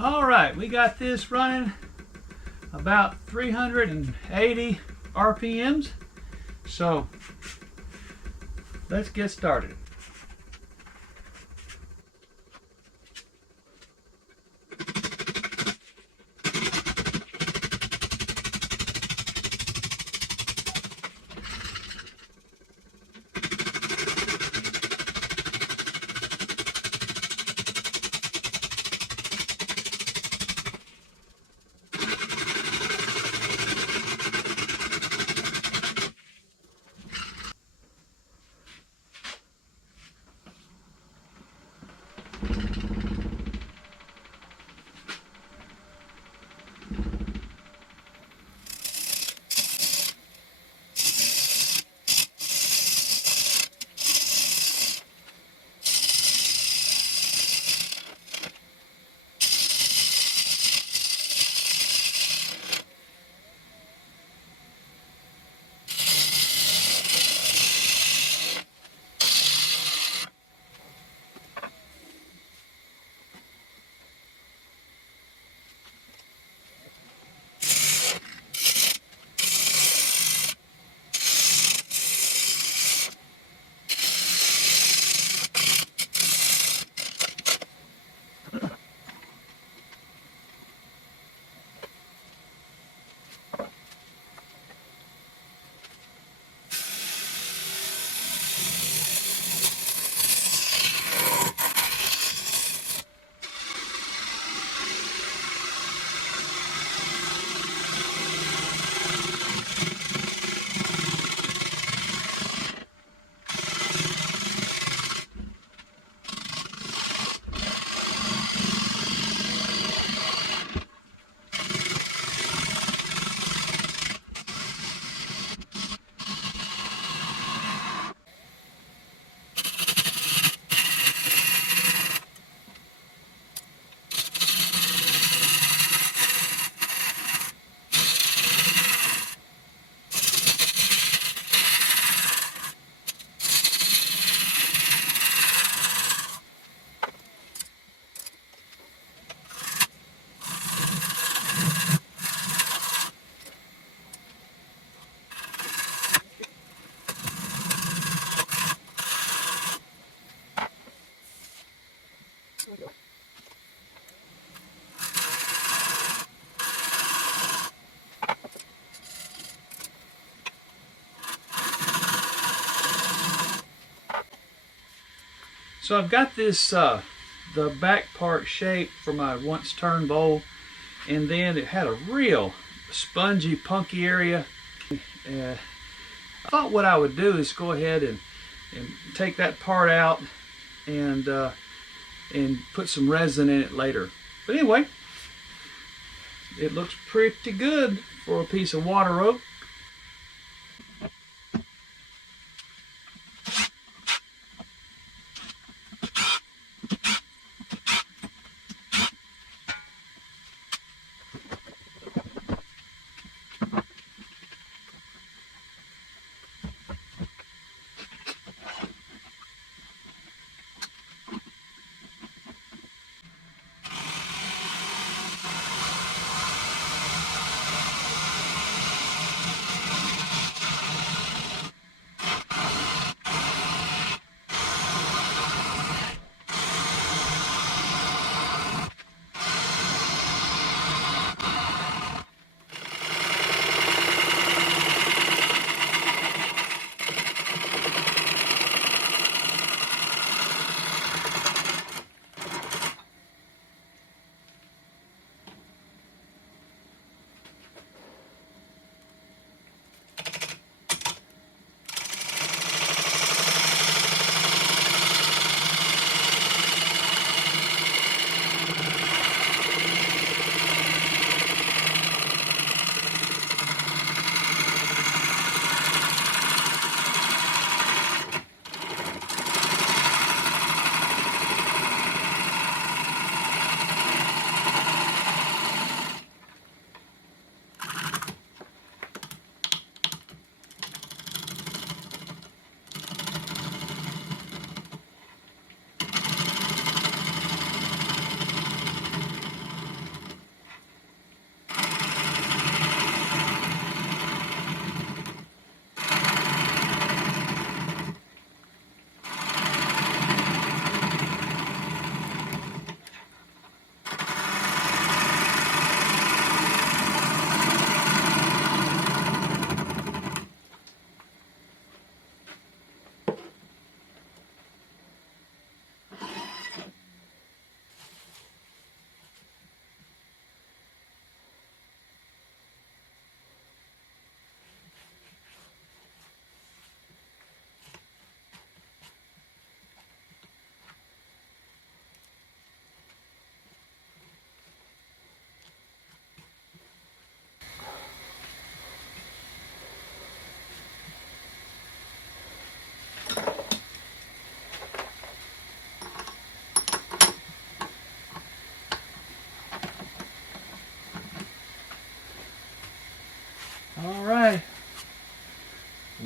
All right, we got this running about 380 RPMs. So let's get started. So I've got this, the back part shaped for my once turned bowl, and then it had a real spongy, punky area. I thought what I would do is go ahead and take that part out and put some resin in it later. But anyway, it looks pretty good for a piece of water oak.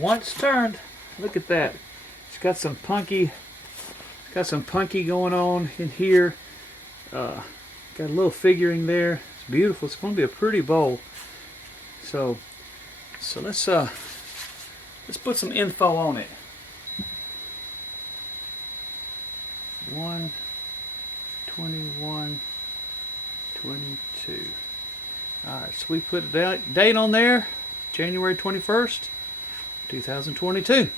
once turned. Look at that. It's got some punky going on in here. Got a little figuring there. It's beautiful. It's going to be a pretty bowl. So let's put some info on it. 1/21/22. Alright, so we put a date on there, January 21st, 2022.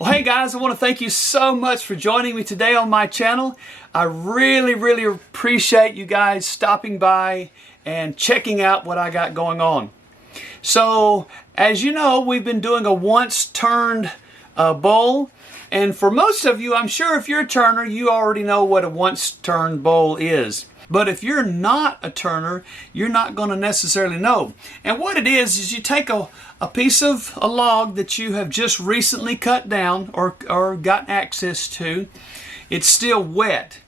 Well, hey guys, I want to thank you so much for joining me today on my channel. I really appreciate you guys stopping by and checking out what I got going on. So, as you know, we've been doing a once turned bowl. And for most of you, I'm sure if you're a turner, you already know what a once turned bowl is. But if you're not a turner, you're not going to necessarily know. And what it is you take a piece of a log that you have just recently cut down or got access to. It's still wet.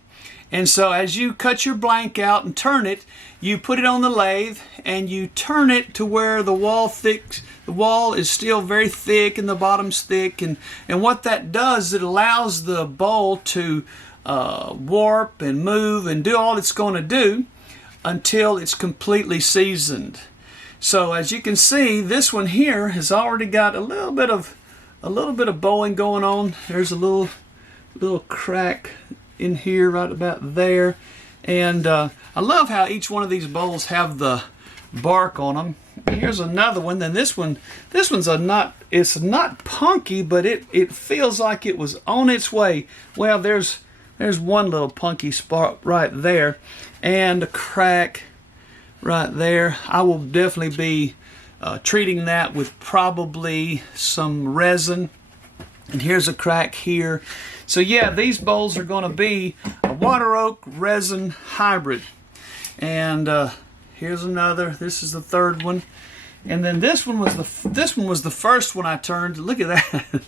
And so as you cut your blank out and turn it, you put it on the lathe and you turn it to where the wall is still very thick and the bottom's thick. And what that does, it allows the bowl to warp and move and do all it's going to do until it's completely seasoned. So as you can see, this one here has already got a little bit of bowing going on. There's a little crack in here right about there. And I love how each one of these bowls have the bark on them. Here's another one. Then this one's it's not punky, but it feels like it was on its way. Well, there's one little punky spot right there and a crack right there. I will definitely be treating that with probably some resin. And here's a crack here. So yeah, these bowls are going to be a water oak resin hybrid. And here's another. This is the third one. And then this one was the first one I turned. Look at that.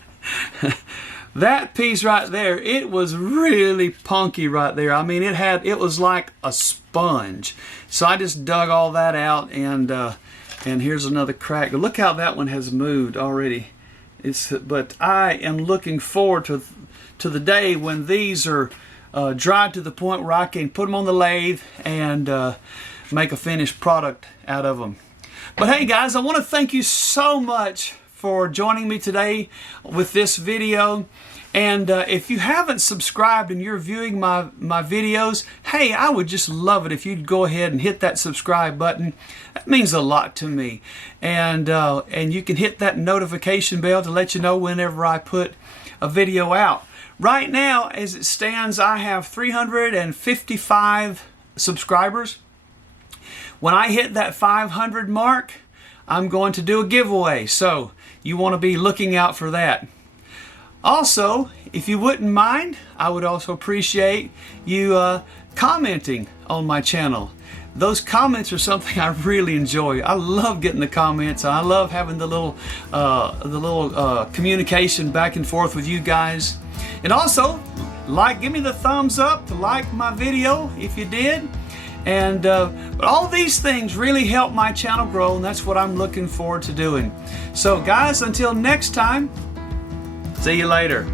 That piece right there, it was really punky right there. I mean, it was like a sponge. So I just dug all that out, and here's another crack. Look how that one has moved already. But I am looking forward to the day when these are dry to the point where I can put them on the lathe and make a finished product out of them. But hey guys, I want to thank you so much for joining me today with this video. And if you haven't subscribed and you're viewing my videos, hey, I would just love it if you'd go ahead and hit that subscribe button. That means a lot to me. And you can hit that notification bell to let you know whenever I put a video out. Right now, as it stands, I have 355 subscribers. When I hit that 500 mark, I'm going to do a giveaway. So you want to be looking out for that. Also, if you wouldn't mind, I would also appreciate you commenting on my channel. Those comments are something I really enjoy. I love getting the comments. I love having the little communication back and forth with you guys. And also, give me the thumbs up to like my video if you did. And but all these things really help my channel grow, and that's what I'm looking forward to doing. So guys, until next time, see you later.